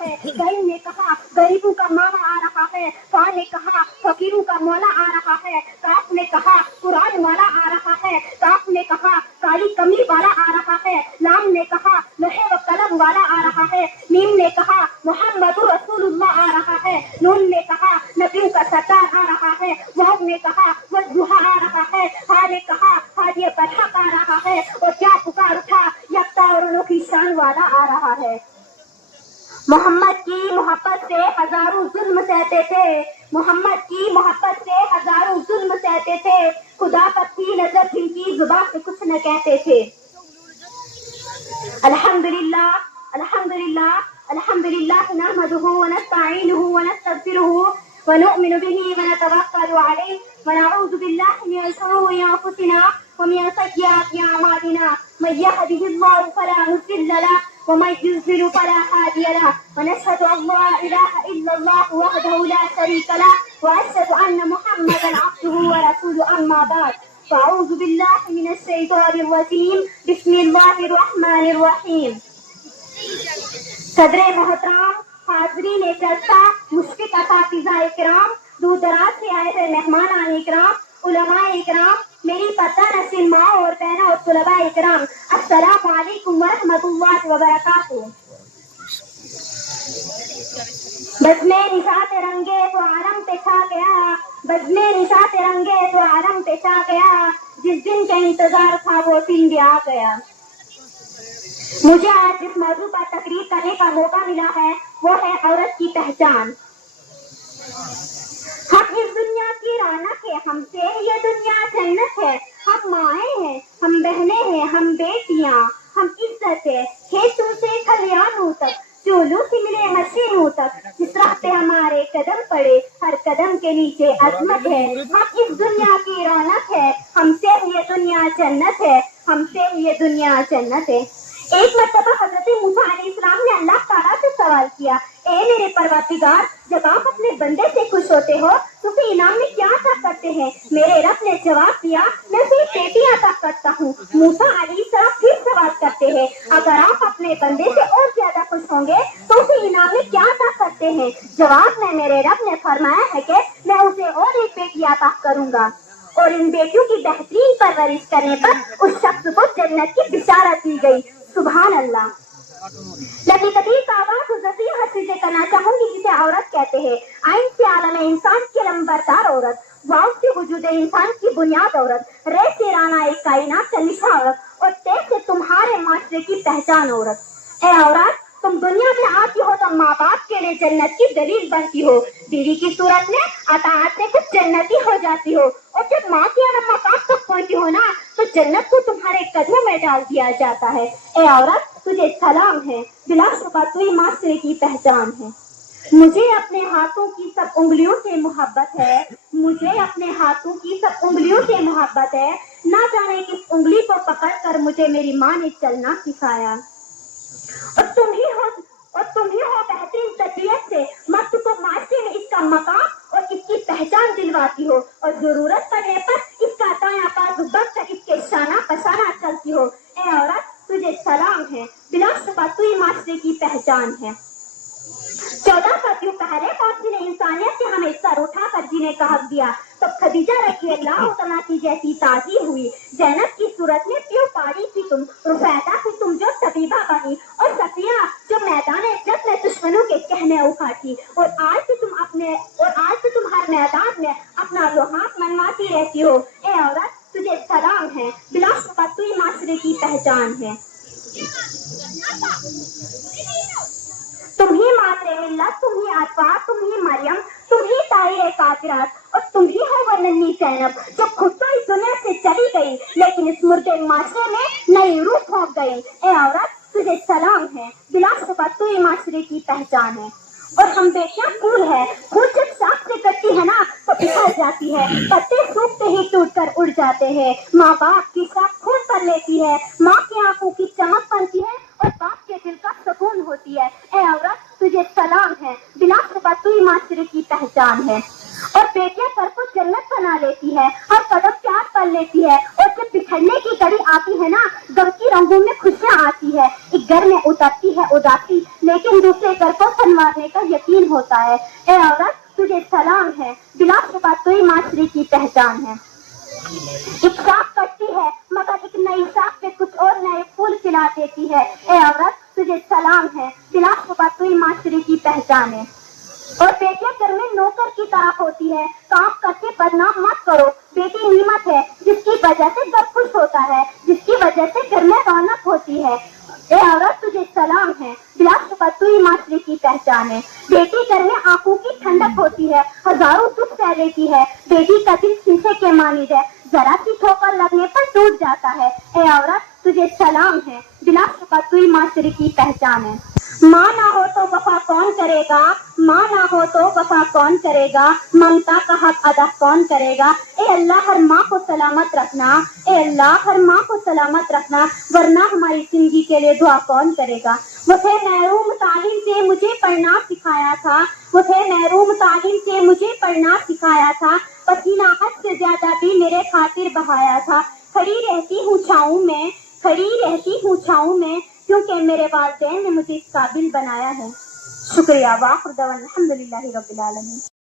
ہے, بہن نے کہا غریبوں کا ماما آ رہا ہے, فا نے کہا فقیروں کا مولا آ رہا ہے, کاف نے کہا قرآن والا آ رہا ہے, کاف نے کہا کالی کمیر والا آ رہا ہے, لام نے کہا لوہے و قلم والا آ رہا ہے, میم نے کہا محمد رسول اللہ آ رہا ہے, نون نے کہا نبیوں کا سردار آ رہا ہے, واو نے کہا وضحیٰ آ رہا ہے, ہا نے کہا ہادی برحق آ رہا ہے, اور کیا پکار اٹھا یکتا اور انوکھی شان والا آ رہا ہے. محمد کی محبت سے ہزاروں ظلم سہتے تھے, محمد کی محبت سے ہزاروں ظلم سہتے تھے, خدا پر تھی نظر جن کی زبان سے کچھ نہ کہتے تھے. الحمدللہ الحمدللہ الحمدللہ نحمده ونستعینه ونستغفره ونؤمن به ونتوکل علیہ ونعوذ باللہ من شرور انفسنا ومن سیئات اعمالنا, من یهده اللہ فلا مضل له ومن يضلل فلا هادي له, ونشهد ان لا اله الا الله وحده لا شريك له واشهد ان محمدا عبده ورسوله. اما بعد فاعوذ باللہ من الشیطان الرجیم, بسم اللہ الرحمن الرحیم. صدر محترم, حاضرین جلسہ, مشفق اساتذہ اکرام, دور دراز سے آئے ہوئے مہمان اکرام, علماء اکرام, میری پردہ نشین ماں اور بہنوں اور طلباء اکرام, السلام علیکم ورحمۃ اللہ وبرکاتہ. بزم نشاط رنگے تو عالم پہ چھا گیا, بزم نشاط رنگے تو عالم پہ چھا گیا, جس دن کا انتظار تھا وہ دن بھی آ گیا. مجھے آج جس موضوع پر تقریر کرنے کا موقع ملا ہے وہ ہے عورت کی پہچان. ہم اس دنیا کی رونق ہے, ہم سے یہ دنیا جنت ہے, ہم مائیں ہیں, ہم بہنیں ہیں, ہم بیٹیاں, ہم عزت ہے, کھیتوں سے کھلیانوں تک, چولوں سے ملے مشینوں تک, جس راہ پہ ہمارے قدم پڑے ہر قدم کے نیچے عظمت ہے. ہم اس دنیا کی رونق ہے, ہم سے یہ دنیا جنت ہے, ہم سے یہ دنیا جنت ہے. ایک مرتبہ حضرت موسیٰ علیہ السلام نے اللہ تعالیٰ سے سوال کیا, اے میرے پروردگار, جب آپ اپنے بندے سے خوش ہوتے ہو تو اسے انعام میں کیا عطا کرتے ہیں؟ میرے رب نے جواب دیا, میں اسے بیٹی عطا کرتا ہوں. موسیٰ علیہ السلام پھر سوال کرتے ہیں, اگر آپ اپنے بندے سے اور زیادہ خوش ہوں گے تو اسے انعام میں کیا عطا کرتے ہیں؟ جواب میں میرے رب نے فرمایا ہے کہ میں اسے اور ایک بیٹی عطا کروں گا, اور ان بیٹیوں کی بہترین پرورش کرنے پر اس شخص کو جنت کی بشارت دی گئی. سبحان اللہ. لطیفتیں کا آغاز اس ذکری حسن سے کرنا چاہوں گی جسے عورت کہتے ہیں. آئین سے عالم انسان کی لمبردار عورت, واؤ سے وجود انسان کی بنیاد عورت, رے سے رانا ایک کائنات کا نشا عورت, اور تے سے تمہارے معاشرے کی پہچان عورت. اے عورت, تم دنیا میں آتی ہو تو ماں باپ کے لیے جنت کی دلیل بنتی ہو, بیوی کی صورت میں اطاعت سے کچھ جنتی ہو جاتی ہو, اور جب ماں کے اعلیٰ مقام تک پہنچی ہو نا تو جنت کو تمہارے قدموں میں ڈال دیا جاتا ہے. اے عورت, تجھے سلام ہے, بلا شبہ تو ہی معاشرے کی پہچان ہے. مجھے اپنے ہاتھوں کی سب انگلیوں سے محبت ہے, مجھے اپنے ہاتھوں کی سب انگلیوں سے محبت ہے, نہ جانے کس انگلی کو پکڑ کر مجھے میری ماں نے چلنا سکھایا. اور تم ہی ہو بہترین تربیت سے مرد کو معاشرے میں اس کا مقام اور اس کی پہچان دلواتی ہو, اور ضرورت پڑنے پر اس کا دایاں بازو بن کر اس کے شانہ پشانہ چلتی ہو. اے عورت, تجھے سلام ہے, بلا شبہ تو ہی معاشرے کی پہچان ہے. 14 صدیوں پہلے قاتل انسانیت سے ہمیں سر اٹھا کر جینے کا حق دیا, تب خدیجہ رضی اللہ عنہا کی جیسی تازی ہوئی, زینب کی صورت میں پیو پاری تھی تم, رفیدہ کی تم جو طبیبہ بنی, اور صفیہ جو میدان جنگ میں دشمنوں کے کہنے اکھاڑی, اور آج تم ہر میدان میں اپنا لحاظ منواتی رہتی ہو. اے عورت, تجھے سلام ہے, بلا شبہ تو ہی معاشرے کی پہچان ہے. تم ہی مادر ملت, تم ہی اطفال, تم ہی مریم, تم ہی طاہر کافرات, اور تم ہی ہو وہ ننھی زینب جو خود تو اس دنیا سے چلی گئی لیکن اس مردے معاشرے میں نئی روح پھونک گئی. اے عورت, تجھے سلام ہے, بلا شبہ تو ہی معاشرے کی پہچان ہے. اور ہم بیٹیاں پھول ہے, پھول جب شاخ سے کٹتی ہے نا تو بکھر جاتی ہے, پتے سوکھتے ہی ٹوٹ کر اڑ جاتے ہیں. ماں باپ کی شاخ خون پر لیتی ہے, ماں کی آنکھوں کی چمک بنتی ہے, اور باپ کے دل کا سکون ہوتی ہے. اے عورت, تجھے سلام ہے, بلا شبہ تو ہی معاشرے کی پہچان ہے. اور بیٹیاں سر کو جنت بنا لیتی ہے, ہر قدم پیار کر لیتی ہے, اور جب بچھڑنے کی گھڑی آتی ہے نا غم کی رنگوں میں خوشیاں آتی ہے. ایک گھر میں اترتی ہے اداسی لیکن دوسرے سے گھر کو سنوارنے کا یقین ہوتا ہے۔ اے عورت تجھے سلام ہے، بلا شبہ تو ہی معاشرے کی پہچان ہے۔ ایک ساکھ کٹتی ہے مگر ایک نئی ساکھ پہ کچھ اور نئے پھول کھلا دیتی ہے۔ اے عورت تجھے سلام ہے، بلا شبہ تو ہی معاشرے کی پہچان ہے۔ اور بیٹیاں گھر میں نوکر کی طرح ہوتی ہے، کام کر کے بدنام مت کرو۔ بیٹی نعمت ہے جس کی وجہ سے گھر خوش ہوتا ہے، جس کی وجہ سے گھر میں رونق ہوتی ہے۔ اے عورت تجھے سلام ہے، بلا شبہ تو ہی معاشرے کی پہچان ہے۔ بیٹی گھر میں آنکھوں کی ٹھنڈک ہوتی ہے، ہزاروں دکھ سہ لیتی ہے۔ بیٹی کا دل شیشے کے مانند ہے، ذرا سی ٹھوکر لگنے پر ٹوٹ جاتا ہے۔ اے عورت تجھے سلام ہے، بلا شبہ تو ہی معاشرے کی پہچان ہے۔ ماں نہ ہو تو وفا کون کرے گا، ماں نہ ہو تو وفا کون کرے گا، ممتا کا حق ادا کون کرے گا۔ اے اللہ ہر ماں کو سلامت رکھنا، اے اللہ ہر ماں کو سلامت رکھنا، ورنہ ہماری زندگی کے لیے دعا کون کرے گا۔ وہ تھے محروم تعلیم سے مجھے پڑھنا سکھایا تھا، وہ تھے محروم تعلیم سے مجھے پڑھنا سکھایا تھا، پسینہ حد سے زیادہ بھی میرے خاطر بہایا تھا۔ کھڑی رہتی ہوں چھاؤں میں، کھڑی رہتی ہوں چھاؤں میں، کیونکہ میرے والدین نے مجھے اس قابل بنایا ہے۔ شکریہ۔ وآخر دعوانا الحمدللہ رب العالمین۔